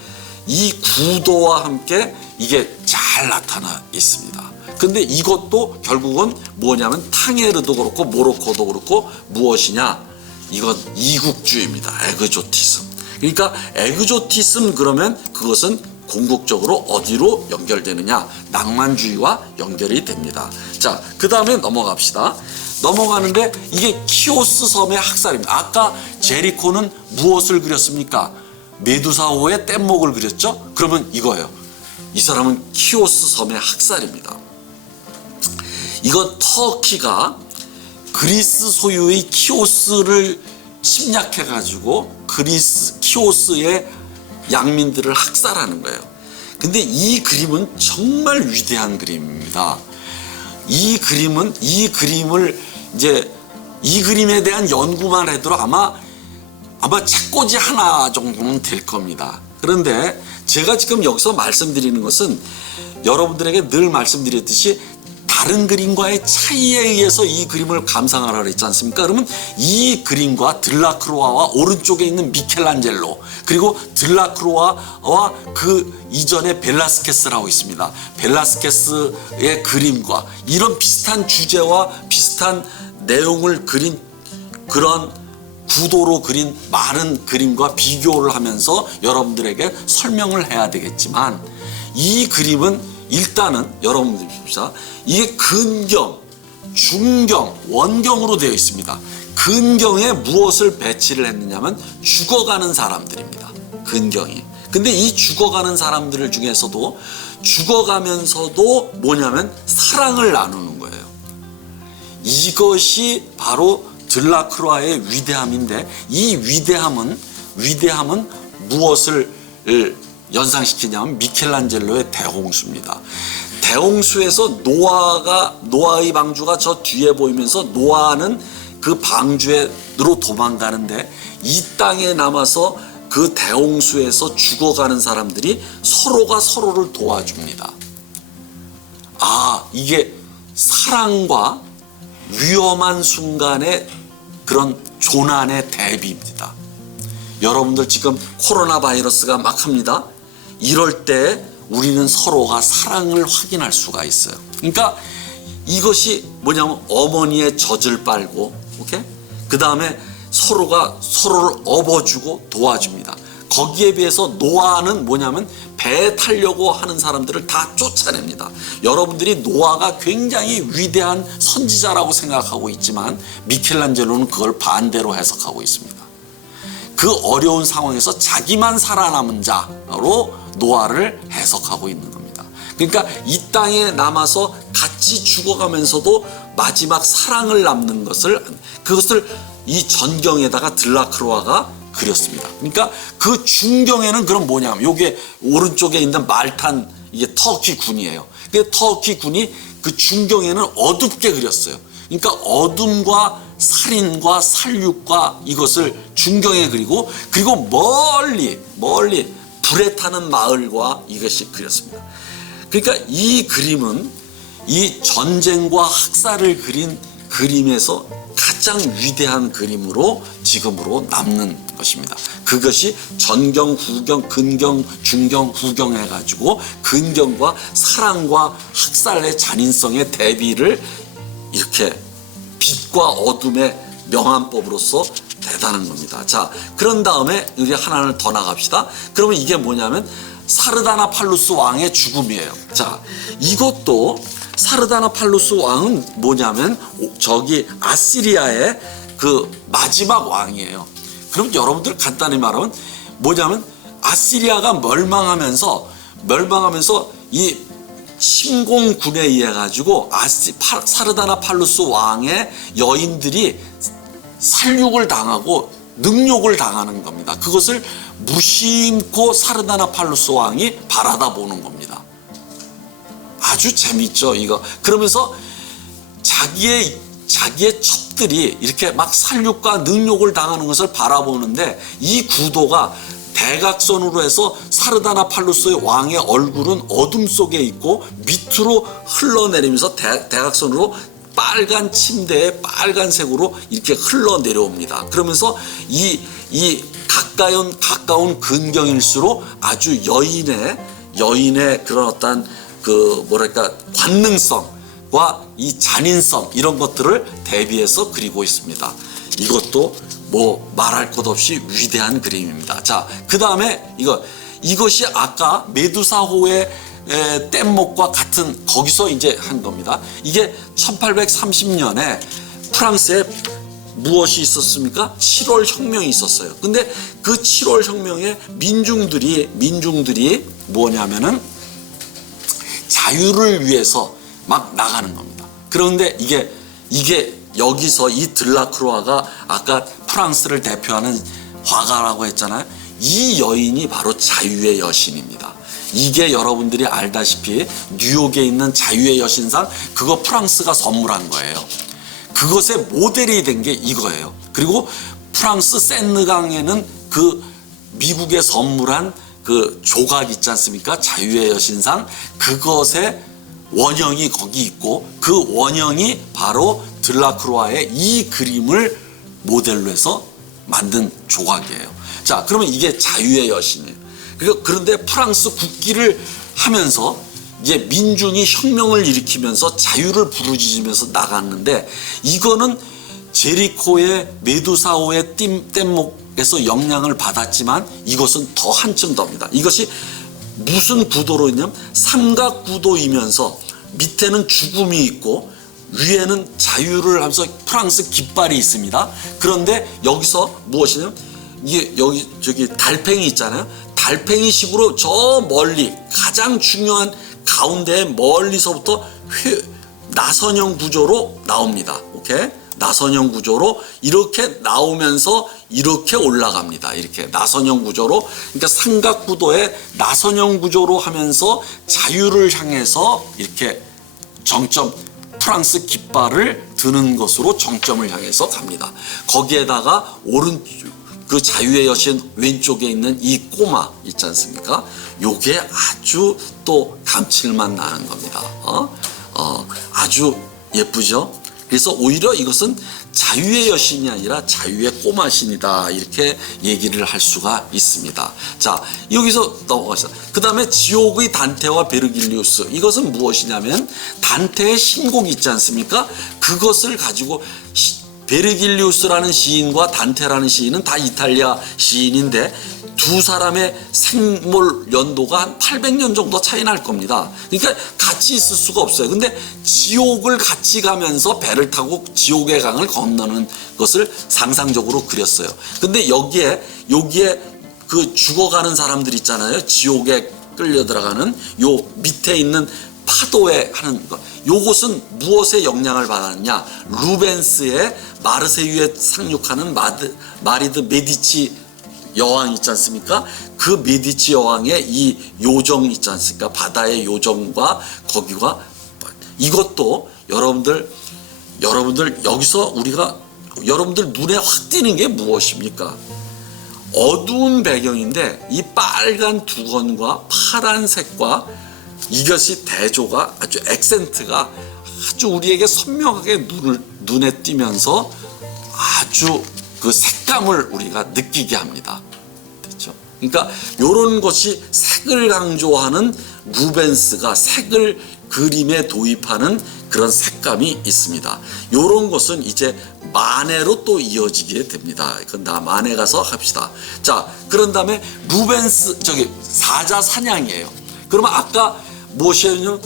이 구도와 함께 이게 잘 나타나 있습니다. 근데 이것도 결국은 뭐냐면 탕헤르도 그렇고 모로코도 그렇고 무엇이냐? 이건 이국주의입니다. 에그조티즘. 그러니까 에그조티즘 그러면 그것은 궁극적으로 어디로 연결되느냐? 낭만주의와 연결이 됩니다. 자, 그 다음에 넘어갑시다. 넘어가는데 이게 키오스 섬의 학살입니다. 아까 제리코는 무엇을 그렸습니까? 메두사호의 뗏목을 그렸죠? 그러면 이거예요. 이 사람은 키오스 섬의 학살입니다. 이건 터키가 그리스 소유의 키오스를 침략해가지고 키오스의 양민들을 학살하는 거예요. 근데 이 그림은 정말 위대한 그림입니다. 이 그림에 대한 연구만 해도 아마 책꽂이 하나 정도는 될 겁니다. 그런데 제가 지금 여기서 말씀드리는 것은 여러분들에게 늘 말씀드렸듯이 다른 그림과의 차이에 의해서 이 그림을 감상하라 그랬지 않습니까? 그러면 이 그림과 들라크로아와 오른쪽에 있는 미켈란젤로 그리고 들라크로아와 그 이전에 벨라스케스라고 있습니다. 벨라스케스의 그림과 이런 비슷한 주제와 비슷한 내용을 그린 그런 구도로 그린 많은 그림과 비교를 하면서 여러분들에게 설명을 해야 되겠지만 이 그림은 일단은 여러분들 봅시다. 이게 근경, 중경, 원경으로 되어 있습니다. 근경에 무엇을 배치를 했느냐면 죽어가는 사람들입니다. 근경이. 근데 이 죽어가는 사람들 중에서도 죽어가면서도 뭐냐면 사랑을 나누는 거예요. 이것이 바로 들라크로아의 위대함인데 이 위대함은 무엇을 연상시키냐면 미켈란젤로의 대홍수입니다. 대홍수에서 노아의 방주가 저 뒤에 보이면서 노아는 그 방주로 도망가는데 이 땅에 남아서 그 대홍수에서 죽어가는 사람들이 서로가 서로를 도와줍니다. 이게 사랑과 위험한 순간의 그런 조난의 대비입니다. 여러분들 지금 코로나 바이러스가 막 합니다. 이럴 때 우리는 서로가 사랑을 확인할 수가 있어요. 그러니까 이것이 뭐냐면 어머니의 젖을 빨고, 그 다음에 서로가 서로를 업어주고 도와줍니다. 거기에 비해서 노아는 뭐냐면 배 타려고 하는 사람들을 다 쫓아냅니다. 여러분들이 노아가 굉장히 위대한 선지자라고 생각하고 있지만 미켈란젤로는 그걸 반대로 해석하고 있습니다. 그 어려운 상황에서 자기만 살아남은 자로 노아를 해석하고 있는 겁니다. 그러니까 이 땅에 남아서 같이 죽어가면서도 마지막 사랑을 남는 그것을 이 전경에다가 들라크로아가 그렸습니다. 그러니까 그 중경에는 그럼 뭐냐면 요게 오른쪽에 있는 말탄 이게 터키 군이에요. 그 터키 군이 그 중경에는 어둡게 그렸어요. 그러니까 어둠과 살인과 살육과 이것을 중경에 그리고 멀리 불에 타는 마을과 이것이 그렸습니다. 그러니까 이 그림은 이 전쟁과 학살을 그린 그림에서 가장 위대한 그림으로 지금으로 남는 것입니다. 그것이 전경, 후경, 근경, 중경, 후경 해가지고 근경과 사랑과 학살의 잔인성의 대비를 이렇게 빛과 어둠의 명암법으로서 대단한 겁니다. 자, 그런 다음에 우리 하나를 더 나갑시다. 그러면 이게 뭐냐면 사르다나팔루스 왕의 죽음이에요. 자, 이것도 사르다나팔루스 왕은 뭐냐면 저기 아시리아의 그 마지막 왕이에요. 그럼 여러분들 간단히 말하면 뭐냐면 아시리아가 멸망하면서 이 침공군에 의해 가지고 사르다나팔루스 왕의 여인들이 살육을 당하고 능욕을 당하는 겁니다. 그것을 무심코 사르다나팔루스 왕이 바라다 보는 겁니다. 아주 재밌죠, 이거. 그러면서 자기의 첩들이 이렇게 막 살육과 능욕을 당하는 것을 바라보는데 이 구도가 대각선으로 해서 사르다나팔루스 왕의 얼굴은 어둠 속에 있고 밑으로 흘러내리면서 대각선으로 빨간 침대에 빨간색으로 이렇게 흘러내려옵니다. 그러면서 이 가까운 근경일수록 아주 여인의 그런 어떤 그 뭐랄까 관능성과 이 잔인성 이런 것들을 대비해서 그리고 있습니다. 이것도 뭐 말할 것 없이 위대한 그림입니다. 자, 그 다음에 이것이 아까 메두사호의 뗏목과 같은 거기서 이제 한 겁니다. 이게 1830년에 프랑스에 무엇이 있었습니까? 7월 혁명이 있었어요. 근데 그 7월 혁명에 민중들이 뭐냐면은 자유를 위해서 막 나가는 겁니다. 그런데 이게 여기서 이 들라크루아가 아까 프랑스를 대표하는 화가라고 했잖아요. 이 여인이 바로 자유의 여신입니다. 이게 여러분들이 알다시피 뉴욕에 있는 자유의 여신상, 그거 프랑스가 선물한 거예요. 그것의 모델이 된 게 이거예요. 그리고 프랑스 센느강에는 그 미국에 선물한 그 조각 있지 않습니까? 자유의 여신상, 그것의 원형이 거기 있고 그 원형이 바로 들라크루아의 이 그림을 모델로 해서 만든 조각이에요. 자, 그러면 이게 자유의 여신이에요. 그런데 프랑스 국기를 하면서 이제 민중이 혁명을 일으키면서 자유를 부르짖으면서 나갔는데 이거는 제리코의 메두사호의 뗏목에서 영향을 받았지만 이것은 더 한층 더입니다. 이것이 무슨 구도로 있냐면 삼각구도이면서 밑에는 죽음이 있고 위에는 자유를 하면서 프랑스 깃발이 있습니다. 그런데 여기서 무엇이냐면 이게 여기 저기 달팽이 있잖아요. 달팽이식으로 저 멀리 가장 중요한 가운데 멀리서부터 나선형 구조로 나옵니다. 오케이? 나선형 구조로 이렇게 나오면서 이렇게 올라갑니다. 이렇게 나선형 구조로, 그러니까 삼각구도의 나선형 구조로 하면서 자유를 향해서 이렇게 정점, 프랑스 깃발을 드는 것으로 정점을 향해서 갑니다. 거기에다가 그 자유의 여신 왼쪽에 있는 이 꼬마 있지 않습니까? 요게 아주 또 감칠맛 나는 겁니다. 아주 예쁘죠? 그래서 오히려 이것은 자유의 여신이 아니라 자유의 꼬마신이다, 이렇게 얘기를 할 수가 있습니다. 자, 여기서 넘어가시다. 그 다음에 지옥의 단테와 베르길리우스, 이것은 무엇이냐면 단테의 신곡 있지 않습니까? 그것을 가지고 베르길리우스라는 시인과 단테라는 시인은 다 이탈리아 시인인데 두 사람의 생몰 연도가 한 800년 정도 차이 날 겁니다. 그러니까 같이 있을 수가 없어요. 근데 지옥을 같이 가면서 배를 타고 지옥의 강을 건너는 것을 상상적으로 그렸어요. 근데 여기에 그 죽어가는 사람들 있잖아요. 지옥에 끌려 들어가는 요 밑에 있는 파도에 하는 것. 요것은 무엇에 영향을 받았냐? 루벤스의 마르세유에 상륙하는 마리드 메디치 여왕 있지 않습니까? 그 메디치 여왕의 이 요정 있지 않습니까? 바다의 요정과 거기와 이것도 여러분들 여기서 여러분들 눈에 확 띄는 게 무엇입니까? 어두운 배경인데 이 빨간 두건과 파란색과 이것이 대조가 아주 액센트가 아주 우리에게 선명하게 눈에 띄면서 아주 그 색감을 우리가 느끼게 합니다. 됐죠? 그러니까 이런 것이 색을 강조하는 루벤스가 색을 그림에 도입하는 그런 색감이 있습니다. 이런 것은 이제 마네로 또 이어지게 됩니다. 그건 다 마네 가서 합시다. 자, 그런 다음에 루벤스 사자 사냥이에요. 그러면 아까 무엇이냐면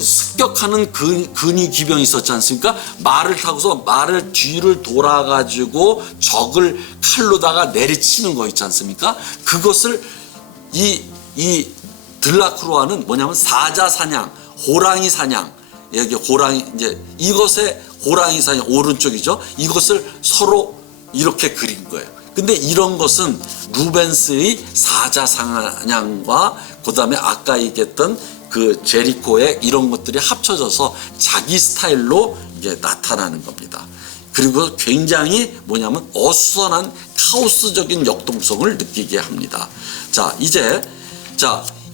습격하는 근위 기병이 있었지 않습니까? 말을 타고서 말을 뒤를 돌아가지고 적을 칼로다가 내리치는 거 있지 않습니까? 그것을 이 들라크루아는 뭐냐면 사자 사냥, 호랑이 사냥, 여기 호랑이 이제 이것의 호랑이 사냥 오른쪽이죠. 이것을 서로 이렇게 그린 거예요. 근데 이런 것은 루벤스의 사자 사냥과 그다음에 아까 얘기했던 그 제리코의 이런 것들이 합쳐져서 자기 스타일로 이게 나타나는 겁니다. 그리고 굉장히 뭐냐면 어수선한 카오스적인 역동성을 느끼게 합니다. 자,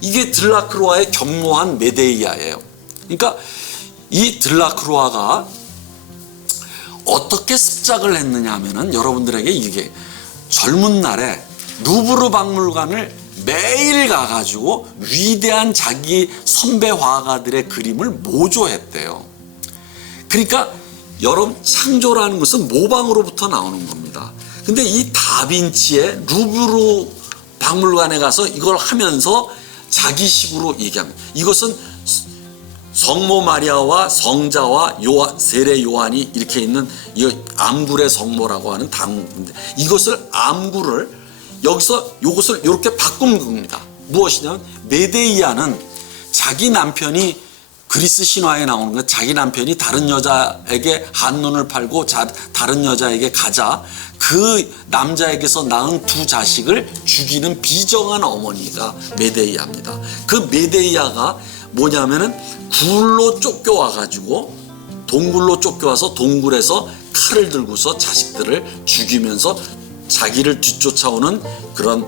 이게 들라크루아의 경로한 메데이아예요. 그러니까 이 들라크루아가 어떻게 습작을 했느냐 하면은 여러분들에게 이게 젊은 날에 루브르 박물관을 매일 가가지고 위대한 자기 선배 화가들의 그림을 모조했대요. 그러니까 여러분 창조라는 것은 모방으로부터 나오는 겁니다. 근데 이 다빈치의 루브르 박물관에 가서 이걸 하면서 자기식으로 얘기합니다. 이것은 성모 마리아와 성자와 세례 요한이 이렇게 있는 이 암굴의 성모라고 하는 당인데 이것을 암굴을 여기서 이것을 이렇게 바꾼 겁니다. 무엇이냐면 메데이아는 자기 남편이 그리스 신화에 나오는 것 자기 남편이 다른 여자에게 한눈을 팔고 다른 여자에게 가자 그 남자에게서 낳은 두 자식을 죽이는 비정한 어머니가 메데이아입니다. 그 메데이아가 뭐냐면은 굴로 쫓겨와 가지고 동굴로 쫓겨와서 동굴에서 칼을 들고서 자식들을 죽이면서 자기를 뒤쫓아오는 그런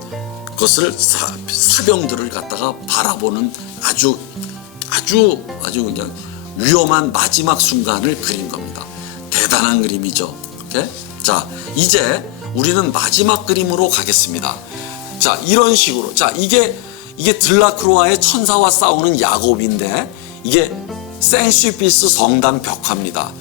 것을 사병들을 갖다가 바라보는 아주 그냥 위험한 마지막 순간을 그린 겁니다. 대단한 그림이죠. 오케이? 자, 이제 우리는 마지막 그림으로 가겠습니다. 자, 이런 식으로 이게 들라크루아의 천사와 싸우는 야곱인데 이게 생슈피스 성당 벽화입니다.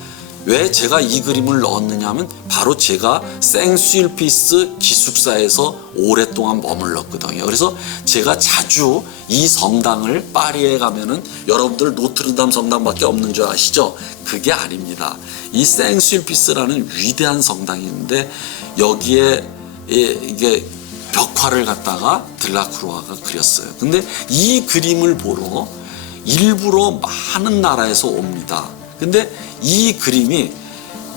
왜 제가 이 그림을 넣었느냐 하면 바로 제가 생슈피스 기숙사에서 오랫동안 머물렀거든요. 그래서 제가 자주 이 성당을 파리에 가면은 여러분들 노트르담 성당밖에 없는 줄 아시죠? 그게 아닙니다. 이 생슈피스라는 위대한 성당이 있는데 여기에 이게 벽화를 갖다가 들라크루아가 그렸어요. 근데 이 그림을 보러 일부러 많은 나라에서 옵니다. 근데 이 그림이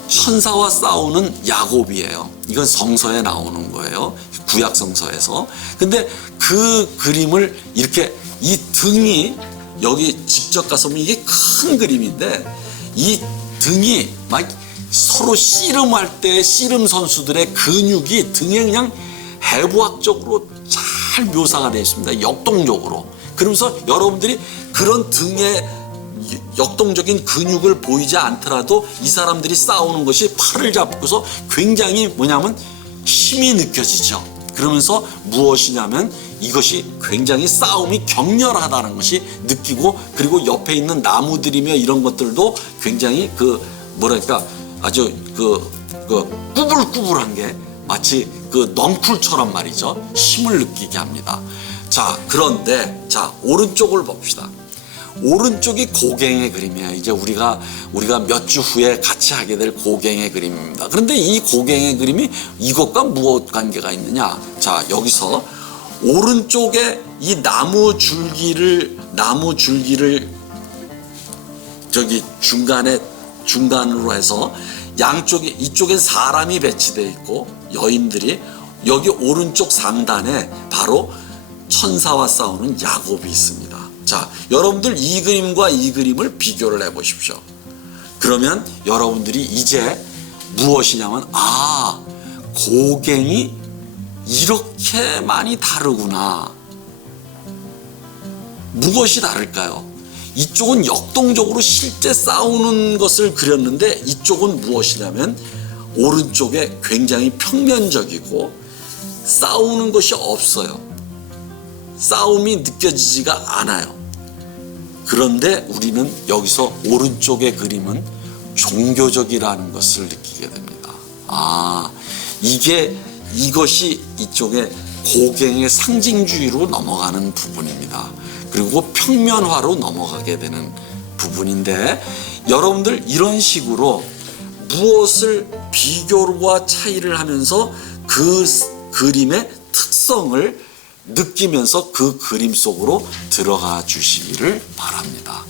천사와 싸우는 야곱이에요. 이건 성서에 나오는 거예요. 구약 성서에서. 근데 그 그림을 이렇게 이 등이 여기 직접 가서 보면 이게 큰 그림인데 이 등이 막 서로 씨름할 때 씨름 선수들의 근육이 등에 그냥 해부학적으로 잘 묘사가 되어 있습니다. 역동적으로. 그러면서 여러분들이 그런 등에 역동적인 근육을 보이지 않더라도 이 사람들이 싸우는 것이 팔을 잡고서 굉장히 뭐냐면 힘이 느껴지죠. 그러면서 무엇이냐면 이것이 굉장히 싸움이 격렬하다는 것이 느끼고 그리고 옆에 있는 나무들이며 이런 것들도 굉장히 아주 꾸불꾸불한 게 마치 넝쿨처럼 말이죠. 힘을 느끼게 합니다. 자, 그런데 오른쪽을 봅시다. 오른쪽이 고갱의 그림이에요. 이제 우리가 몇 주 후에 같이 하게 될 고갱의 그림입니다. 그런데 이 고갱의 그림이 이것과 무엇 관계가 있느냐? 자, 여기서 오른쪽에 이 나무 줄기를 저기 중간으로 해서 양쪽에 이쪽엔 사람이 배치되어 있고 여인들이 여기 오른쪽 상단에 바로 천사와 싸우는 야곱이 있습니다. 자, 여러분들 이 그림과 이 그림을 비교를 해 보십시오. 그러면 여러분들이 이제 무엇이냐면 고갱이 이렇게 많이 다르구나. 무엇이 다를까요? 이쪽은 역동적으로 실제 싸우는 것을 그렸는데 이쪽은 무엇이냐면 오른쪽에 굉장히 평면적이고 싸우는 것이 없어요. 싸움이 느껴지지가 않아요. 그런데 우리는 여기서 오른쪽의 그림은 종교적이라는 것을 느끼게 됩니다. 이것이 이쪽에 고갱의 상징주의로 넘어가는 부분입니다. 그리고 평면화로 넘어가게 되는 부분인데 여러분들 이런 식으로 무엇을 비교와 차이를 하면서 그 그림의 특성을 느끼면서 그 그림 속으로 들어가 주시기를 바랍니다.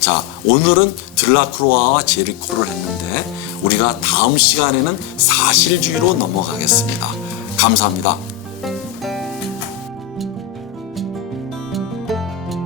자, 오늘은 들라크로아와 제리코를 했는데 우리가 다음 시간에는 사실주의로 넘어가겠습니다. 감사합니다.